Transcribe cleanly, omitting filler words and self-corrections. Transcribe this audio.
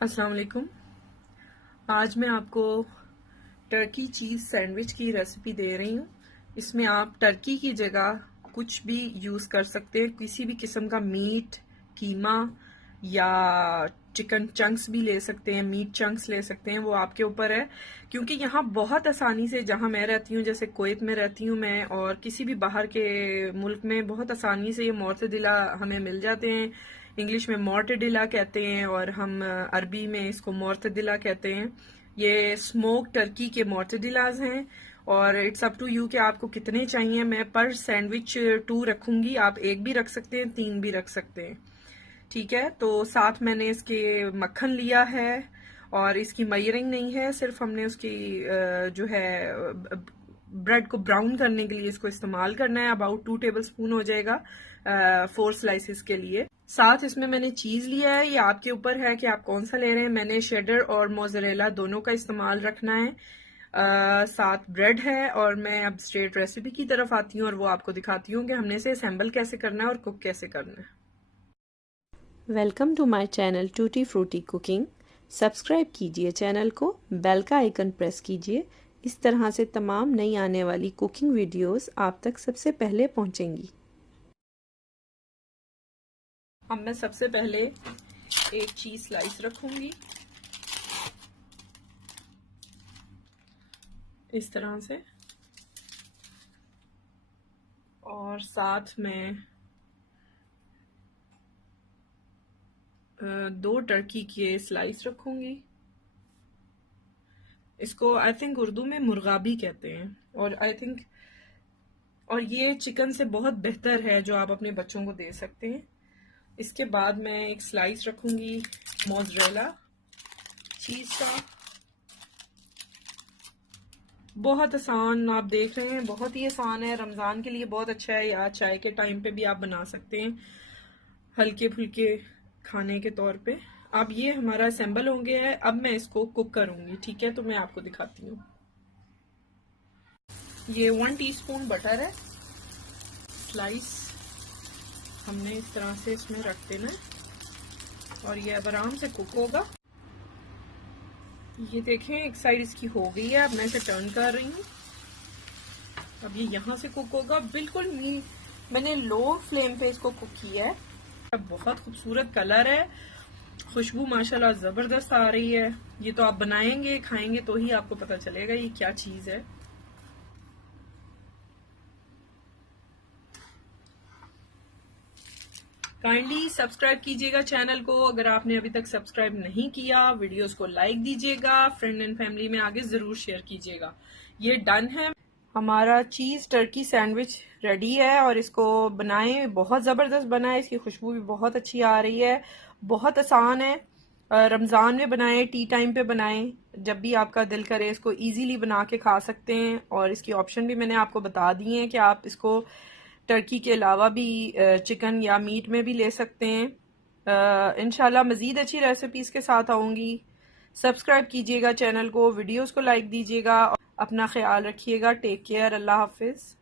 अस्सलाम वालेकुम। आज मैं आपको टर्की चीज़ सैंडविच की रेसिपी दे रही हूँ। इसमें आप टर्की की जगह कुछ भी यूज़ कर सकते हैं, किसी भी किस्म का मीट, कीमा या चिकन चंक्स भी ले सकते हैं, मीट चंक्स ले सकते हैं, वो आपके ऊपर है। क्योंकि यहाँ बहुत आसानी से, जहाँ मैं रहती हूँ, जैसे कुवैत में रहती हूँ मैं, और किसी भी बाहर के मुल्क में बहुत आसानी से ये मोर्तडिला हमें मिल जाते हैं। इंग्लिश में मोर्टडिला कहते हैं और हम अरबी में इसको मोर्तडिला कहते हैं। ये स्मोक टर्की के मोर्टडिलाज हैं और इट्स अप टू यू कि आपको कितने चाहिए। मैं पर सैंडविच 2 रखूंगी, आप 1 भी रख सकते हैं, 3 भी रख सकते हैं। ठीक है, तो साथ मैंने इसके मक्खन लिया है और इसकी मयरिंग नहीं है, सिर्फ हमने उसकी जो है ब्रेड को ब्राउन करने के लिए इसको इस्तेमाल करना है। अबाउट 2 टेबल स्पून हो जाएगा 4 स्लाइसिस के लिए। साथ इसमें मैंने चीज लिया है, ये आपके ऊपर है कि आप कौन सा ले रहे हैं। मैंने शेडर और मोज़रेला दोनों का इस्तेमाल रखना है। साथ ब्रेड है और मैं अब स्ट्रेट रेसिपी की तरफ आती हूँ और वो आपको दिखाती हूँ कि हमने इसे असेंबल कैसे करना है और कुक कैसे करना है। Welcome to my channel tutti frutti cooking. Subscribe कीजिए चैनल को, बेल का आइकन प्रेस कीजिए। इस तरह से तमाम नई आने वाली कुकिंग वीडियोस आप तक सबसे पहले पहुंचेंगी। अब मैं सबसे पहले एक चीज स्लाइस रखूंगी इस तरह से, और साथ में 2 टर्की के स्लाइस रखूंगी। इसको आई थिंक उर्दू में मुर्गाबी कहते हैं और आई थिंक, और ये चिकन से बहुत बेहतर है जो आप अपने बच्चों को दे सकते हैं। इसके बाद मैं एक स्लाइस रखूंगी मोज़रेला चीज का। बहुत आसान, आप देख रहे हैं, बहुत ही आसान है। रमजान के लिए बहुत अच्छा है, या चाय के टाइम पे भी आप बना सकते हैं, हल्के फुल्के खाने के तौर पे। अब ये हमारा असेंबल हो गया है, अब मैं इसको कुक करूंगी। ठीक है, तो मैं आपको दिखाती हूँ। ये 1 टीस्पून बटर है, स्लाइस हमने इस तरह से इसमें रख देना है और ये अब आराम से कुक होगा। ये देखें, एक साइड इसकी हो गई है, अब मैं इसे टर्न कर रही हूँ। अब ये यहाँ से कुक होगा, बिल्कुल मैंने लो फ्लेम पे इसको कुक किया है। अब बहुत खूबसूरत कलर है, खुशबू माशाल्लाह जबरदस्त आ रही है। ये तो आप बनाएंगे, खाएंगे तो ही आपको पता चलेगा ये क्या चीज है। काइंडली सब्सक्राइब कीजिएगा चैनल को अगर आपने अभी तक सब्सक्राइब नहीं किया। वीडियोस को लाइक दीजिएगा, फ्रेंड एंड फैमिली में आगे जरूर शेयर कीजिएगा। ये डन है, हमारा चीज टर्की सैंडविच रेडी है और इसको बनाएं, बहुत जबरदस्त बना है, इसकी खुशबू भी बहुत अच्छी आ रही है। बहुत आसान है, रमजान में बनाएं, टी टाइम पे बनाएं, जब भी आपका दिल करे इसको इजीली बना के खा सकते हैं। और इसकी ऑप्शन भी मैंने आपको बता दिए हैं कि आप इसको टर्की के अलावा भी चिकन या मीट में भी ले सकते हैं। इंशाल्लाह मज़ीद अच्छी रेसिपीज़ के साथ आऊँगी। सब्सक्राइब कीजिएगा चैनल को, वीडियोस को लाइक दीजिएगा, अपना ख्याल रखिएगा। टेक केयर, अल्लाह हाफिज़।